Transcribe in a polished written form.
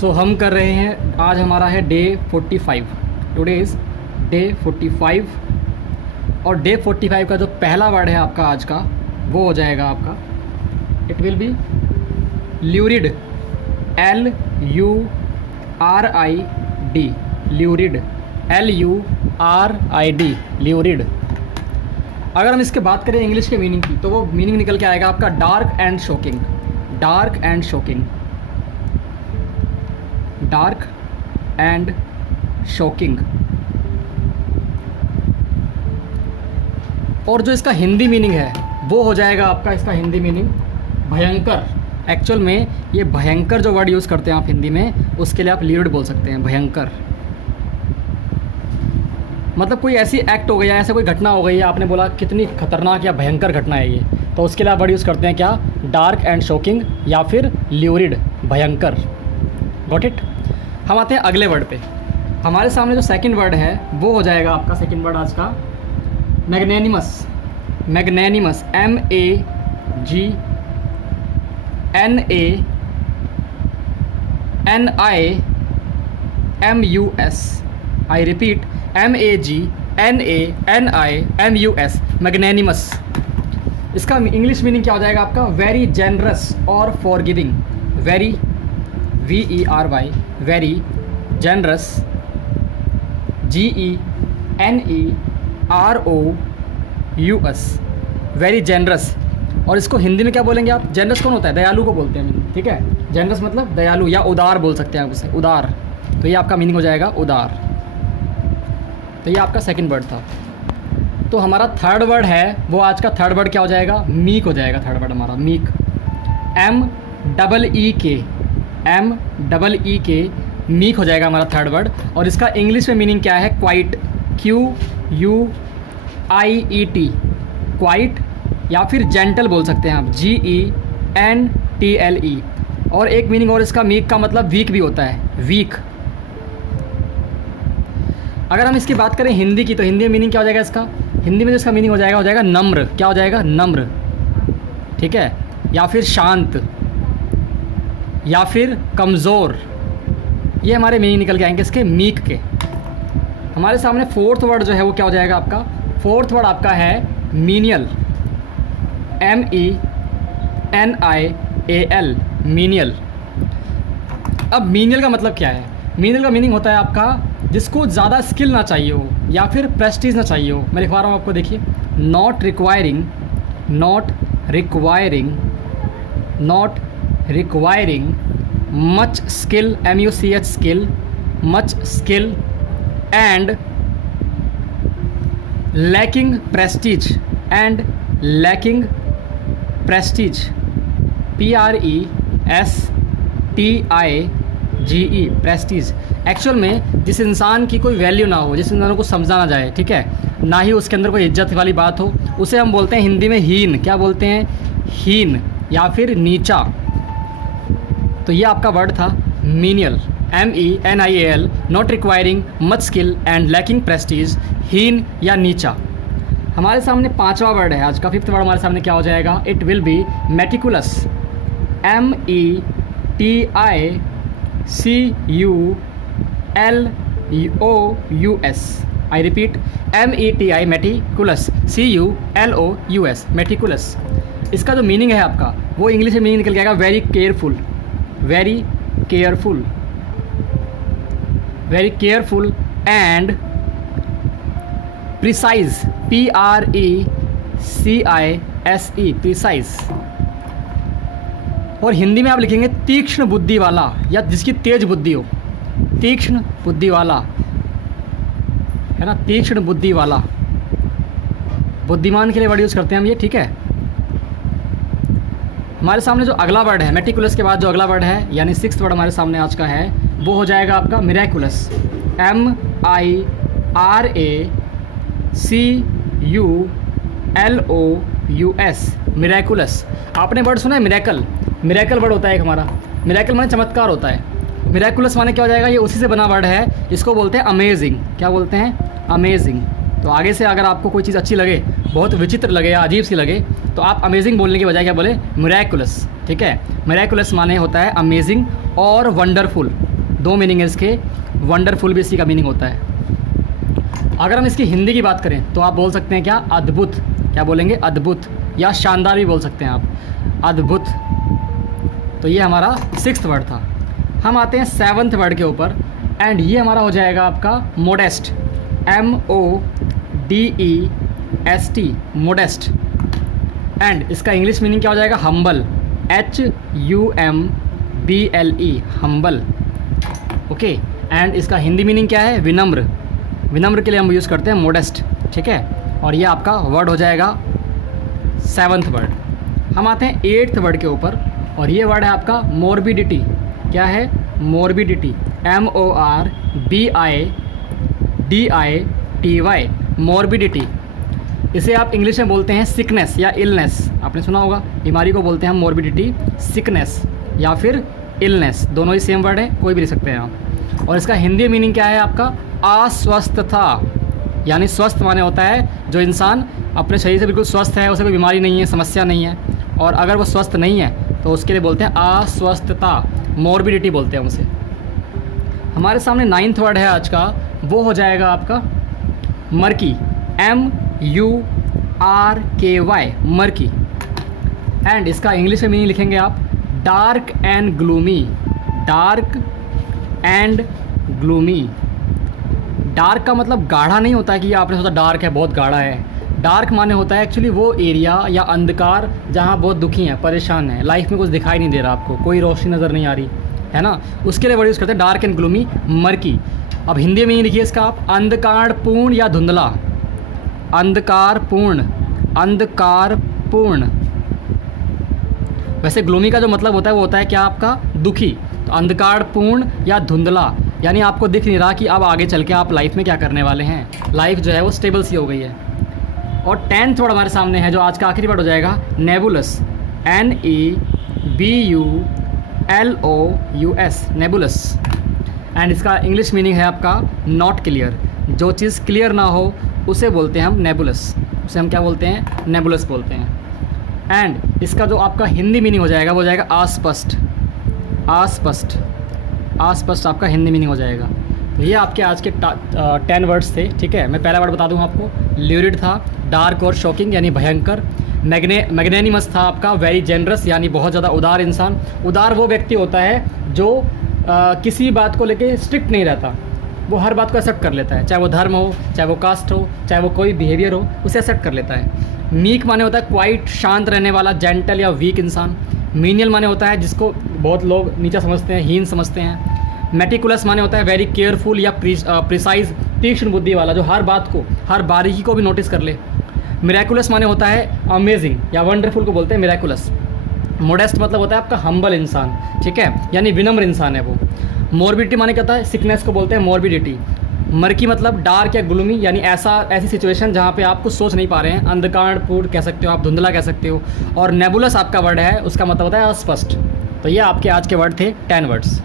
सो हम कर रहे हैं, आज हमारा है डे 45। टुडे इज़ डे 45 और डे 45 का जो पहला वर्ड है आपका आज का वो हो जाएगा आपका, it will be lurid, LURID, lurid, LURID, lurid. अगर हम इसके बात करें इंग्लिश के मीनिंग की तो वो मीनिंग निकल के आएगा आपका dark and shocking, dark and shocking, dark and shocking. और जो इसका हिंदी मीनिंग है वो हो जाएगा आपका, इसका हिंदी मीनिंग भयंकर। एक्चुअल में ये भयंकर जो वर्ड यूज़ करते हैं आप हिंदी में, उसके लिए आप ल्यूरिड बोल सकते हैं, भयंकर। मतलब कोई ऐसी एक्ट हो गई है, ऐसा कोई घटना हो गई है, आपने बोला कितनी खतरनाक या भयंकर घटना है ये, तो उसके लिए आप वर्ड यूज़ करते हैं क्या, डार्क एंड शॉकिंग या फिर ल्यूरिड, भयंकर। Got it. हम आते हैं अगले वर्ड पे। हमारे सामने जो सेकंड वर्ड है वो हो जाएगा आपका, सेकंड वर्ड आज का मैग्नेनिमस, मैग्नेनिमस, MAGNANIMUS, आई रिपीट MAGNANIMUS, मैग्नेनिमस। इसका इंग्लिश मीनिंग क्या हो जाएगा आपका, वेरी जेनरस और forgiving, very, VERY, very generous, GENEROUS, very generous. और इसको हिंदी में क्या बोलेंगे आप, जेनरस कौन होता है, दयालु को बोलते हैं, ठीक है। जेनरस मतलब दयालु या उदार बोल सकते हैं आप उसे, उदार। तो ये आपका मीनिंग हो जाएगा उदार। तो ये आपका सेकंड वर्ड था। तो हमारा थर्ड वर्ड है वो आज का थर्ड वर्ड क्या हो जाएगा, मीक हो जाएगा। थर्ड वर्ड हमारा मीक, MEEK, मीक हो जाएगा हमारा थर्ड वर्ड। और इसका इंग्लिश में मीनिंग क्या है, क्वाइट, QUIET, क्वाइट, या फिर जेंटल बोल सकते हैं आप, GENTLE। और एक मीनिंग और इसका मीक का मतलब वीक भी होता है, वीक। अगर हम इसकी बात करें हिंदी की तो हिंदी में मीनिंग क्या हो जाएगा इसका, हिंदी में जो इसका मीनिंग हो जाएगा नम्र। क्या हो जाएगा, नम्र, ठीक है, या फिर शांत, या फिर कमज़ोर। ये हमारे मीनिंग निकल के आएंगे इसके मीक के। हमारे सामने फोर्थ वर्ड जो है वो क्या हो जाएगा आपका, फोर्थ वर्ड आपका है मीनियल, MENIAL, मीनियल। अब मीनियल का मतलब क्या है, मीनियल का मीनिंग होता है आपका जिसको ज़्यादा स्किल ना चाहिए हो या फिर प्रेस्टीज ना चाहिए हो। मैं लिखवा रहा हूँ आपको, देखिए, not requiring, not requiring, not requiring much skill, MUCH, skill, much skill, and lacking Prestige, and lacking Prestige, PRESTIGE, Prestige. Actual में जिस इंसान की कोई वैल्यू ना हो, जिस इंसान को समझा ना जाए, ठीक है, ना ही उसके अंदर कोई इज्जत वाली बात हो, उसे हम बोलते हैं हिंदी में हीन। क्या बोलते हैं, हीन या फिर नीचा। तो ये आपका वर्ड था menial, MENIAL, not requiring much skill and lacking Prestige, हीन या नीचा। हमारे सामने पांचवा वर्ड है आज का, फिफ्थ वर्ड हमारे सामने क्या हो जाएगा, it will B meticulous, METICULOUS, I repeat METI, meticulous, CULOUS, meticulous. इसका जो मीनिंग है आपका वो इंग्लिश में मीनिंग निकल के आएगा very careful, very careful, very careful and precise, PRECISE, precise. और हिंदी में आप लिखेंगे तीक्ष्ण बुद्धि वाला, या जिसकी तेज बुद्धि हो, तीक्ष्ण बुद्धि वाला, है ना, तीक्ष्ण बुद्धि वाला। बुद्धिमान के लिए वर्ड यूज़ करते हैं हम ये, ठीक है। हमारे सामने जो अगला वर्ड है मेटिकुलस के बाद जो अगला वर्ड है, यानी सिक्स्थ वर्ड हमारे सामने आज का है, वो हो जाएगा आपका मिरेकुलस, MIRACULOUS, मिरेकुलस। आपने वर्ड सुना है मिरेकल, मिरेकल वर्ड होता है एक हमारा, मिरेकल माने चमत्कार होता है, मिरेकुलस माने क्या हो जाएगा, ये उसी से बना वर्ड है, इसको बोलते हैं अमेजिंग। क्या बोलते हैं, अमेजिंग। तो आगे से अगर आपको कोई चीज़ अच्छी लगे, बहुत विचित्र लगे या अजीब सी लगे, तो आप अमेजिंग बोलने के बजाय क्या बोले, मिरेकुलस, ठीक है। मिरेकुलस माने होता है अमेजिंग और वंडरफुल। दो मीनिंग है इसके। वंडरफुल भी इसी का मीनिंग होता है। अगर हम इसकी हिंदी की बात करें तो आप बोल सकते हैं क्या, अद्भुत। क्या बोलेंगे, अद्भुत, या शानदार भी बोल सकते हैं आप, अद्भुत। तो ये हमारा 6th वर्ड था। हम आते हैं 7th वर्ड के ऊपर, एंड ये हमारा हो जाएगा आपका मोडेस्ट, MODEST, मोडेस्ट। एंड इसका इंग्लिश मीनिंग क्या हो जाएगा, humble, HUMBLE, humble. Okay, and इसका हिंदी मीनिंग क्या है, विनम्र। विनम्र के लिए हम यूज़ करते हैं मोडेस्ट, ठीक है। और ये आपका वर्ड हो जाएगा 7th वर्ड। हम आते हैं 8th वर्ड के ऊपर, और ये वर्ड है आपका मोरबिडिटी। क्या है, मोरबिडिटी, MORBIDITY, मोरबिडिटी। इसे आप इंग्लिश में बोलते हैं सिकनेस या इलनेस। आपने सुना होगा, बीमारी को बोलते हैं हम मोरबिडिटी, सिकनेस या फिर इलनेस, दोनों ही सेम वर्ड है, कोई भी लिख सकते हैं आप। और इसका हिंदी मीनिंग क्या है आपका, अस्वस्थता, यानी स्वस्थ माने होता है जो इंसान अपने शरीर से बिल्कुल स्वस्थ है, उसे कोई बीमारी नहीं है, समस्या नहीं है। और अगर वो स्वस्थ नहीं है तो उसके लिए बोलते हैं अस्वस्थता, मोरबिडिटी बोलते हैं उसे। हमारे सामने 9th वर्ड है आज का, वो हो जाएगा आपका मर्की, MURKY, मर्की। एंड इसका इंग्लिश में मीनिंग लिखेंगे आप dark and gloomy, dark and gloomy. Dark का मतलब गाढ़ा नहीं होता है कि आपने सोचा डार्क है, बहुत गाढ़ा है। डार्क माने होता है एक्चुअली वो एरिया या अंधकार जहाँ बहुत दुखी हैं, परेशान हैं, लाइफ में कुछ दिखाई नहीं दे रहा आपको, कोई रोशनी नज़र नहीं आ रही है ना, उसके लिए वर्ड यूज़ करते हैं डार्क एंड ग्लूमी, मर्की। अब हिंदी में ही लिखिए इसका आप, अंधकारपूर्ण या धुंधला, अंधकारपूर्ण, अंधकारपूर्ण। वैसे ग्लूमी का जो मतलब होता है वो होता है क्या आपका, दुखी। तो अंधकारपूर्ण या धुंधला, यानी आपको दिख नहीं रहा कि अब आगे चल के आप लाइफ में क्या करने वाले हैं, लाइफ जो है वो स्टेबल सी हो गई है। और 10th वर्ड हमारे सामने है जो आज का आखिरी वर्ड हो जाएगा, नेबुलस, NEBULOUS, नेबुलस। एंड इसका इंग्लिश मीनिंग है आपका नॉट क्लियर, जो चीज़ क्लियर ना हो उसे बोलते हैं हम नेबुलस, उसे हम क्या बोलते हैं, नेबुलस बोलते हैं। एंड इसका जो आपका हिंदी मीनिंग हो जाएगा वो हो जाएगा अस्पष्ट, अस्पष्ट, अस्पष्ट आपका हिंदी मीनिंग हो जाएगा। तो ये आपके आज के 10 वर्ड्स थे, ठीक है। मैं पहला वर्ड बता दूँ आपको, ल्यूरिड था, डार्क और शॉकिंग यानी भयंकर। मैग्नेनिमस था आपका, वेरी जेनरस यानी बहुत ज़्यादा उदार इंसान। उदार वो व्यक्ति होता है जो किसी बात को लेके स्ट्रिक्ट नहीं रहता, वो हर बात को एक्सेप्ट कर लेता है, चाहे वो धर्म हो, चाहे वो कास्ट हो, चाहे वो कोई बिहेवियर हो, उसे एक्सेप्ट कर लेता है। मीक माने होता है क्वाइट, शांत रहने वाला, जेंटल या वीक इंसान। मीनियल माने होता है जिसको बहुत लोग नीचा समझते हैं, हीन समझते हैं। मेटिकुलस माने होता है वेरी केयरफुल या प्रिसाइज, तीक्ष्ण बुद्धि वाला, जो हर बात को, हर बारीकी को भी नोटिस कर ले। मिराकुलस माने होता है अमेजिंग या वंडरफुल को बोलते हैं मिराकुलस। मोडेस्ट मतलब होता है आपका हम्बल इंसान, ठीक है, यानी विनम्र इंसान है वो। मोरबिडिटी माने क्या होता है, सिकनेस को बोलते हैं मोरबिडिटी। मर्की मतलब डार्क या ग्लूमी, यानी ऐसी सिचुएशन जहाँ पे आप कुछ सोच नहीं पा रहे हैं, अंधकारपूर्ण कह सकते हो आप, धुंधला कह सकते हो। और नेबुलस आपका वर्ड है, उसका मतलब होता है अस्पष्ट। तो ये आपके आज के वर्ड थे 10 वर्ड्स।